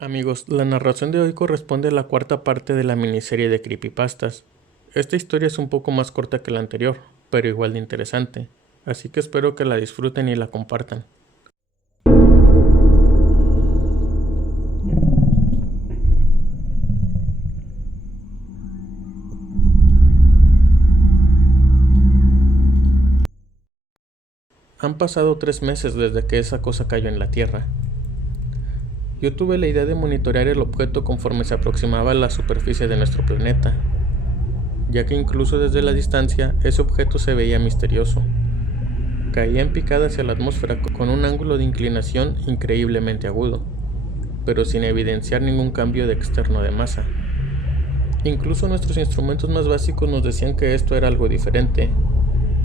Amigos, la narración de hoy corresponde a la cuarta parte de la miniserie de creepypastas. Esta historia es un poco más corta que la anterior, pero igual de interesante, así que espero que la disfruten y la compartan. Han pasado 3 meses desde que esa cosa cayó en la Tierra. Yo tuve la idea de monitorear el objeto conforme se aproximaba a la superficie de nuestro planeta, ya que incluso desde la distancia ese objeto se veía misterioso. Caía en picada hacia la atmósfera con un ángulo de inclinación increíblemente agudo, pero sin evidenciar ningún cambio de externo de masa. Incluso nuestros instrumentos más básicos nos decían que esto era algo diferente,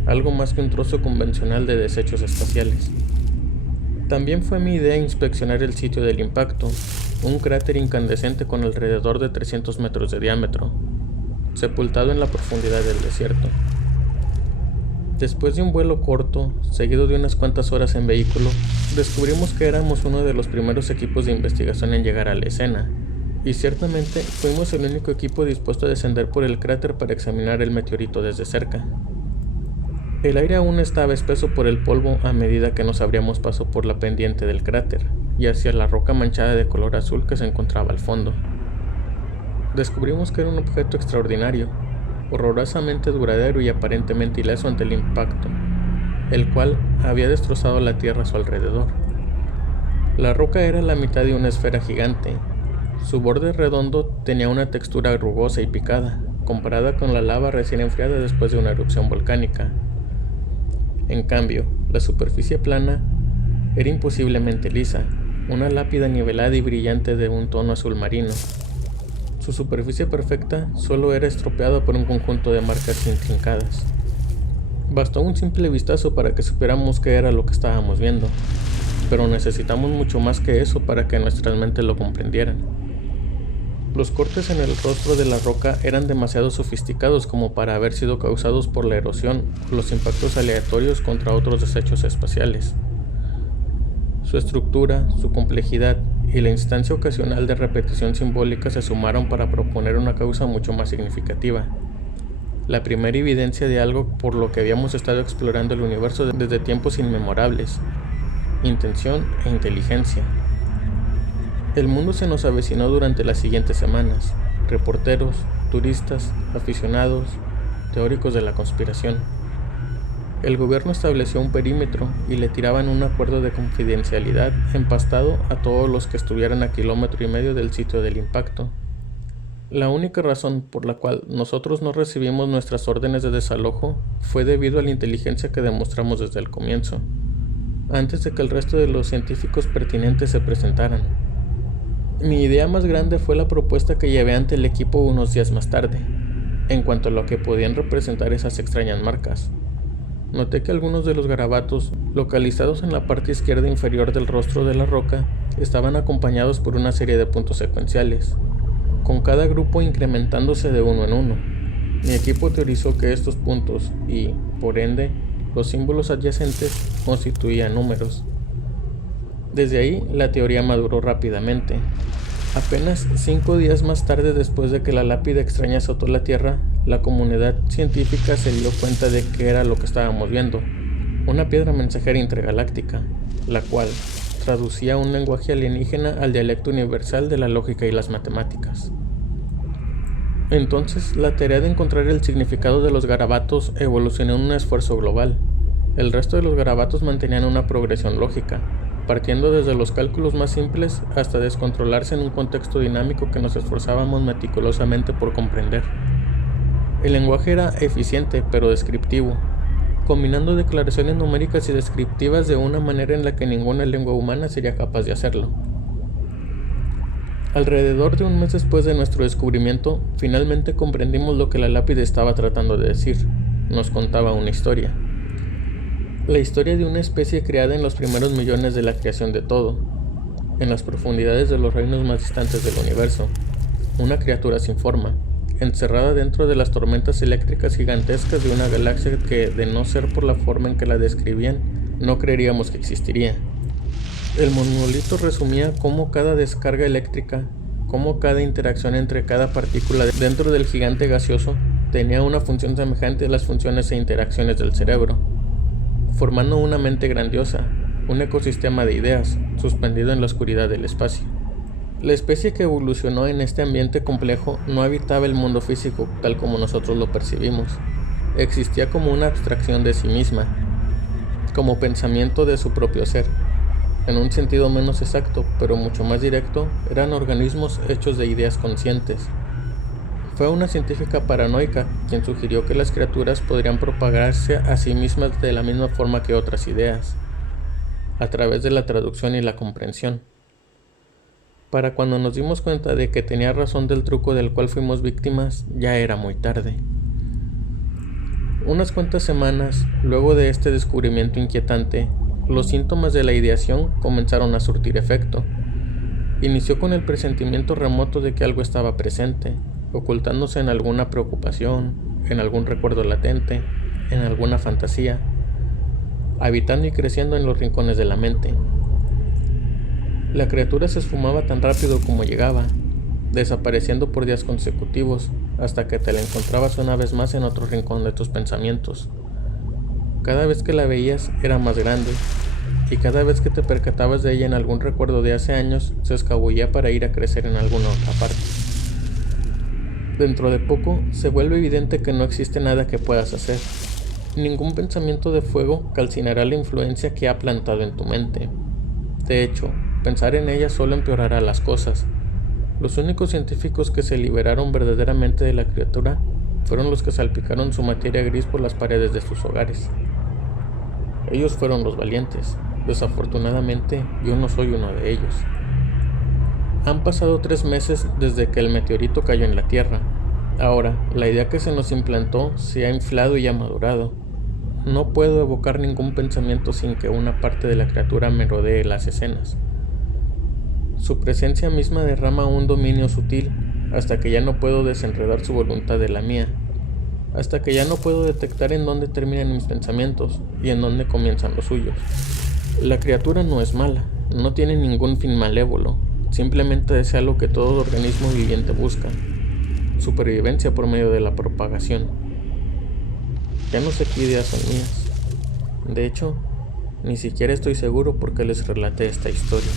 algo más que un trozo convencional de desechos espaciales. También fue mi idea inspeccionar el sitio del impacto, un cráter incandescente con alrededor de 300 metros de diámetro, sepultado en la profundidad del desierto. Después de un vuelo corto, seguido de unas cuantas horas en vehículo, descubrimos que éramos uno de los primeros equipos de investigación en llegar a la escena, y ciertamente fuimos el único equipo dispuesto a descender por el cráter para examinar el meteorito desde cerca. El aire aún estaba espeso por el polvo a medida que nos abríamos paso por la pendiente del cráter y hacia la roca manchada de color azul que se encontraba al fondo. Descubrimos que era un objeto extraordinario, horrorosamente duradero y aparentemente ileso ante el impacto, el cual había destrozado la tierra a su alrededor. La roca era la mitad de una esfera gigante. Su borde redondo tenía una textura rugosa y picada, comparada con la lava recién enfriada después de una erupción volcánica. En cambio, la superficie plana era imposiblemente lisa, una lápida nivelada y brillante de un tono azul marino. Su superficie perfecta solo era estropeada por un conjunto de marcas intrincadas. Bastó un simple vistazo para que supiéramos qué era lo que estábamos viendo, pero necesitamos mucho más que eso para que nuestras mentes lo comprendieran. Los cortes en el rostro de la roca eran demasiado sofisticados como para haber sido causados por la erosión o los impactos aleatorios contra otros desechos espaciales. Su estructura, su complejidad y la instancia ocasional de repetición simbólica se sumaron para proponer una causa mucho más significativa. La primera evidencia de algo por lo que habíamos estado explorando el universo desde tiempos inmemorables: intención e inteligencia. El mundo se nos avecinó durante las siguientes semanas: reporteros, turistas, aficionados, teóricos de la conspiración. El gobierno estableció un perímetro y le tiraban un acuerdo de confidencialidad empastado a todos los que estuvieran a 1,5 kilómetros del sitio del impacto. La única razón por la cual nosotros no recibimos nuestras órdenes de desalojo fue debido a la inteligencia que demostramos desde el comienzo, antes de que el resto de los científicos pertinentes se presentaran. Mi idea más grande fue la propuesta que llevé ante el equipo unos días más tarde, en cuanto a lo que podían representar esas extrañas marcas. Noté que algunos de los garabatos, localizados en la parte izquierda inferior del rostro de la roca, estaban acompañados por una serie de puntos secuenciales, con cada grupo incrementándose de uno en uno. Mi equipo teorizó que estos puntos y, por ende, los símbolos adyacentes constituían números. Desde ahí, la teoría maduró rápidamente. Apenas 5 días más tarde, después de que la lápida extraña azotó la Tierra, la comunidad científica se dio cuenta de qué era lo que estábamos viendo: una piedra mensajera intergaláctica, la cual traducía un lenguaje alienígena al dialecto universal de la lógica y las matemáticas. Entonces, la tarea de encontrar el significado de los garabatos evolucionó en un esfuerzo global. El resto de los garabatos mantenían una progresión lógica, partiendo desde los cálculos más simples hasta descontrolarse en un contexto dinámico que nos esforzábamos meticulosamente por comprender. El lenguaje era eficiente pero descriptivo, combinando declaraciones numéricas y descriptivas de una manera en la que ninguna lengua humana sería capaz de hacerlo. Alrededor de un mes después de nuestro descubrimiento, finalmente comprendimos lo que la lápida estaba tratando de decir. Nos contaba una historia. La historia de una especie creada en los primeros millones de la creación de todo, en las profundidades de los reinos más distantes del universo. Una criatura sin forma, encerrada dentro de las tormentas eléctricas gigantescas de una galaxia que, de no ser por la forma en que la describían, no creeríamos que existiría. El monolito resumía cómo cada descarga eléctrica, cómo cada interacción entre cada partícula dentro del gigante gaseoso tenía una función semejante a las funciones e interacciones del cerebro, formando una mente grandiosa, un ecosistema de ideas, suspendido en la oscuridad del espacio. La especie que evolucionó en este ambiente complejo no habitaba el mundo físico tal como nosotros lo percibimos. Existía como una abstracción de sí misma, como pensamiento de su propio ser. En un sentido menos exacto, pero mucho más directo, eran organismos hechos de ideas conscientes. Fue una científica paranoica quien sugirió que las criaturas podrían propagarse a sí mismas de la misma forma que otras ideas, a través de la traducción y la comprensión. Para cuando nos dimos cuenta de que tenía razón del truco del cual fuimos víctimas, ya era muy tarde. Unas cuantas semanas luego de este descubrimiento inquietante, los síntomas de la ideación comenzaron a surtir efecto. Inició con el presentimiento remoto de que algo estaba presente, ocultándose en alguna preocupación, en algún recuerdo latente, en alguna fantasía, habitando y creciendo en los rincones de la mente. La criatura se esfumaba tan rápido como llegaba, desapareciendo por días consecutivos, hasta que te la encontrabas una vez más en otro rincón de tus pensamientos. Cada vez que la veías era más grande, y cada vez que te percatabas de ella en algún recuerdo de hace años, se escabullía para ir a crecer en alguna otra parte. Dentro de poco, se vuelve evidente que no existe nada que puedas hacer. Ningún pensamiento de fuego calcinará la influencia que ha plantado en tu mente. De hecho, pensar en ella solo empeorará las cosas. Los únicos científicos que se liberaron verdaderamente de la criatura fueron los que salpicaron su materia gris por las paredes de sus hogares. Ellos fueron los valientes. Desafortunadamente, yo no soy uno de ellos. Han pasado 3 meses desde que el meteorito cayó en la Tierra. Ahora, la idea que se nos implantó se ha inflado y ha madurado. No puedo evocar ningún pensamiento sin que una parte de la criatura me rodee las escenas. Su presencia misma derrama un dominio sutil, hasta que ya no puedo desenredar su voluntad de la mía, hasta que ya no puedo detectar en dónde terminan mis pensamientos y en dónde comienzan los suyos. La criatura no es mala, no tiene ningún fin malévolo, simplemente desea lo que todo organismo viviente busca: supervivencia por medio de la propagación. Ya no sé qué ideas son mías. De hecho, ni siquiera estoy seguro por qué les relaté esta historia.